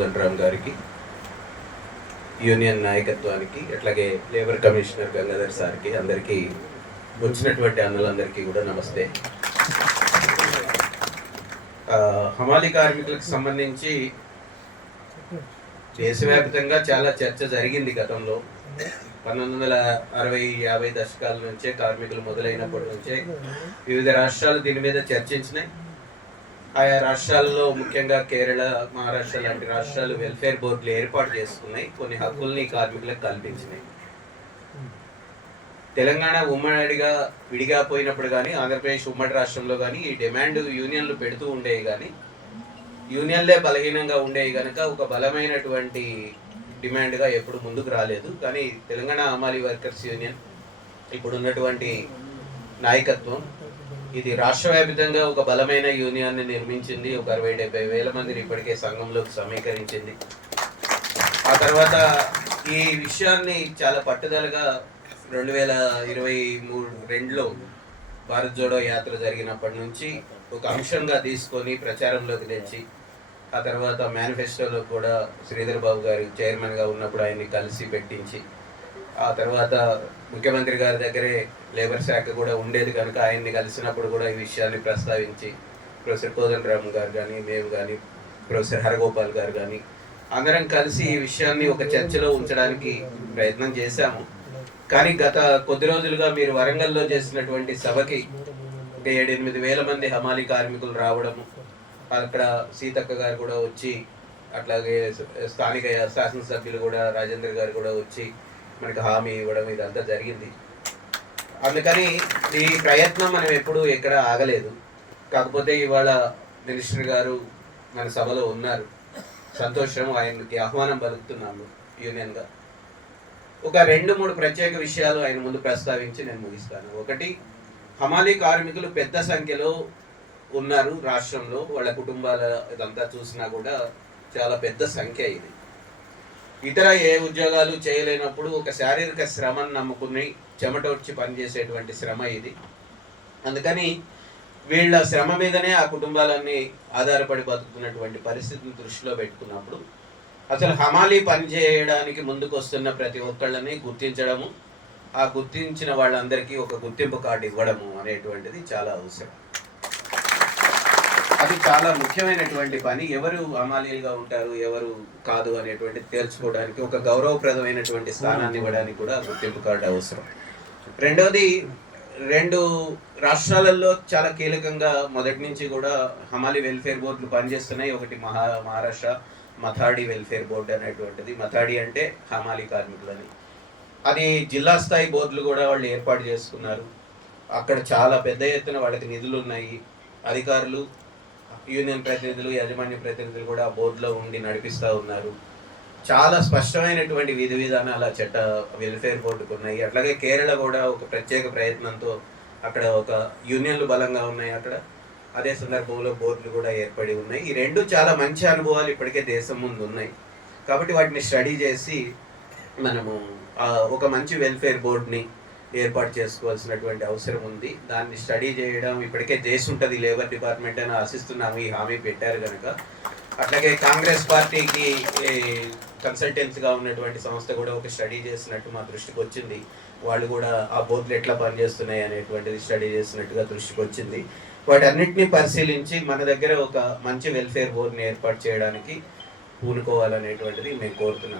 కోదండరామ్ గారికి, యూనియన్ నాయకత్వానికి, అట్లాగే లేబర్ కమిషనర్ గంగాధర్ సార్కి, అందరికీ వచ్చినటువంటి అన్నలందరికీ కూడా నమస్తే. హమాలీ కార్మికులకు సంబంధించి దేశవ్యాప్తంగా చాలా చర్చ జరిగింది గతంలో. 1960-50 దశకాల నుంచే కార్మికులు మొదలైనప్పటి నుంచే వివిధ రాష్ట్రాలు దీని మీద చర్చించినాయి. ఆయా రాష్ట్రాల్లో ముఖ్యంగా కేరళ, మహారాష్ట్ర లాంటి రాష్ట్రాలు వెల్ఫేర్ బోర్డులు ఏర్పాటు చేసుకున్నాయి, కొన్ని హక్కుల్ని కార్మికులకు కల్పించినాయి. తెలంగాణ ఉమ్మడిగా విడిగా పోయినప్పుడు కానీ, ఆంధ్రప్రదేశ్ ఉమ్మడి రాష్ట్రంలో కానీ ఈ డిమాండ్ యూనియన్లు పెడుతూ ఉండేవి, కానీ యూనియన్లే బలహీనంగా ఉండేవి కనుక ఒక బలమైనటువంటి డిమాండ్గా ఎప్పుడు ముందుకు రాలేదు. కానీ తెలంగాణ హమాలీ వర్కర్స్ యూనియన్ ఇప్పుడు ఉన్నటువంటి నాయకత్వం ఇది రాష్ట్ర వ్యాప్తంగా ఒక బలమైన యూనియన్ని నిర్మించింది. ఒక 60-70 వేల మందిని ఇప్పటికే సంఘంలోకి సమీకరించింది. ఆ తర్వాత ఈ విషయాన్ని చాలా పట్టుదలగా 2022లో భారత్ జోడో యాత్ర జరిగినప్పటి నుంచి ఒక అంశంగా తీసుకొని ప్రచారంలోకి తెచ్చి, ఆ తర్వాత మేనిఫెస్టోలో కూడా శ్రీధర్ బాబు గారు చైర్మన్గా ఉన్నప్పుడు ఆయన్ని కలిసి పెట్టించి, ఆ తర్వాత ముఖ్యమంత్రి గారి దగ్గరే లేబర్ శాఖ కూడా ఉండేది కనుక ఆయన్ని కలిసినప్పుడు కూడా ఈ విషయాన్ని ప్రస్తావించి ప్రొఫెసర్ కోదండరామ్ గారు కానీ, మేము కానీ, ప్రొఫెసర్ హరగోపాల్ గారు కానీ అందరం కలిసి ఈ విషయాన్ని ఒక చర్చలో ఉంచడానికి ప్రయత్నం చేశాము. కానీ గత కొద్ది రోజులుగా మీరు వరంగల్లో చేసినటువంటి సభకి 7-8 వేల మంది హమాలీ కార్మికులు రావడము, అక్కడ సీతక్క గారు కూడా వచ్చి, అట్లాగే స్థానిక శాసనసభ్యులు కూడా రాజేంద్ర గారు కూడా వచ్చి మనకి హామీ ఇవ్వడం, ఇదంతా జరిగింది. అందుకని ఈ ప్రయత్నం మనం ఎప్పుడూ ఎక్కడ ఆగలేదు. కాకపోతే ఇవాళ మినిస్టర్ గారు మన సభలో ఉన్నారు, సంతోషం, ఆయనకి ఆహ్వానం పలుకుతున్నాము యూనియన్గా. ఒక 2-3 ప్రత్యేక విషయాలు ఆయన ముందు ప్రస్తావించి నేను ముగిస్తాను. ఒకటి, హమాలీ కార్మికులు పెద్ద సంఖ్యలో ఉన్నారు రాష్ట్రంలో, వాళ్ళ కుటుంబాల ఇదంతా చూసినా కూడా చాలా పెద్ద సంఖ్య ఇది. ఇతర ఏ ఉద్యోగాలు చేయలేనప్పుడు ఒక శారీరక శ్రమను నమ్ముకుని చెమటొచ్చి పనిచేసేటువంటి శ్రమ ఇది. అందుకని వీళ్ళ శ్రమ మీదనే ఆ కుటుంబాలన్నీ ఆధారపడి బతుకుతున్నటువంటి పరిస్థితిని దృష్టిలో పెట్టుకున్నప్పుడు అసలు హమాలీ పని చేయడానికి ముందుకు వస్తున్న ప్రతి ఒక్కళ్ళని గుర్తించడము, ఆ గుర్తించిన వాళ్ళందరికీ ఒక గుర్తింపు కార్డు ఇవ్వడము అనేటువంటిది చాలా అవసరం. అది చాలా ముఖ్యమైనటువంటి పని. ఎవరు హమాలీలుగా ఉంటారు, ఎవరు కాదు అనేటువంటి తేల్చుకోవడానికి ఒక గౌరవప్రదమైనటువంటి స్థానాన్ని ఇవ్వడానికి కూడా గుర్తింపు కార్డు అవసరం. రెండవది, 2 రాష్ట్రాలలో చాలా కీలకంగా మొదటి నుంచి కూడా హమాలీ వెల్ఫేర్ బోర్డులు పనిచేస్తున్నాయి. ఒకటి మహారాష్ట్ర మథాడి వెల్ఫేర్ బోర్డు అనేటువంటిది. మథాడి అంటే హమాలీ కార్మికులని. అది జిల్లా స్థాయి బోర్డులు కూడా వాళ్ళు ఏర్పాటు చేసుకున్నారు. అక్కడ చాలా పెద్ద ఎత్తున వాళ్ళకి నిధులు ఉన్నాయి. అధికారులు, యూనియన్ ప్రతినిధులు, యాజమాన్య ప్రతినిధులు కూడా ఆ బోర్డులో ఉండి నడిపిస్తూ ఉన్నారు. చాలా స్పష్టమైనటువంటి విధి విధానాలు ఆ చట్ట వెల్ఫేర్ బోర్డుకు ఉన్నాయి. అట్లాగే కేరళ కూడా ఒక ప్రత్యేక ప్రయత్నంతో అక్కడ ఒక యూనియన్లు బలంగా ఉన్నాయి అక్కడ. అదే సందర్భంలో బోర్డులు కూడా ఏర్పడి ఉన్నాయి. ఈ 2 చాలా మంచి అనుభవాలు ఇప్పటికే దేశం ముందు ఉన్నాయి. కాబట్టి వాటిని స్టడీ చేసి మనము ఒక మంచి వెల్ఫేర్ బోర్డుని ఏర్పాటు చేసుకోవాల్సినటువంటి అవసరం ఉంది. దాన్ని స్టడీ చేయడం ఇప్పటికే చేసి ఉంటుంది లేబర్ డిపార్ట్మెంట్ అని ఆశిస్తున్నాము, ఈ హామీ పెట్టారు కనుక. అట్లాగే కాంగ్రెస్ పార్టీకి కన్సల్టెన్సీగా ఉన్నటువంటి సంస్థ కూడా ఒక స్టడీ చేసినట్టు మా దృష్టికి వచ్చింది. వాళ్ళు కూడా ఆ బోర్డులు ఎట్లా పనిచేస్తున్నాయి అనేటువంటిది స్టడీ చేసినట్టుగా దృష్టికి వచ్చింది. వాటన్నిటిని పరిశీలించి మన దగ్గర ఒక మంచి వెల్ఫేర్ బోర్డుని ఏర్పాటు చేయడానికి పూనుకోవాలనేటువంటిది మేము కోరుతున్నాం.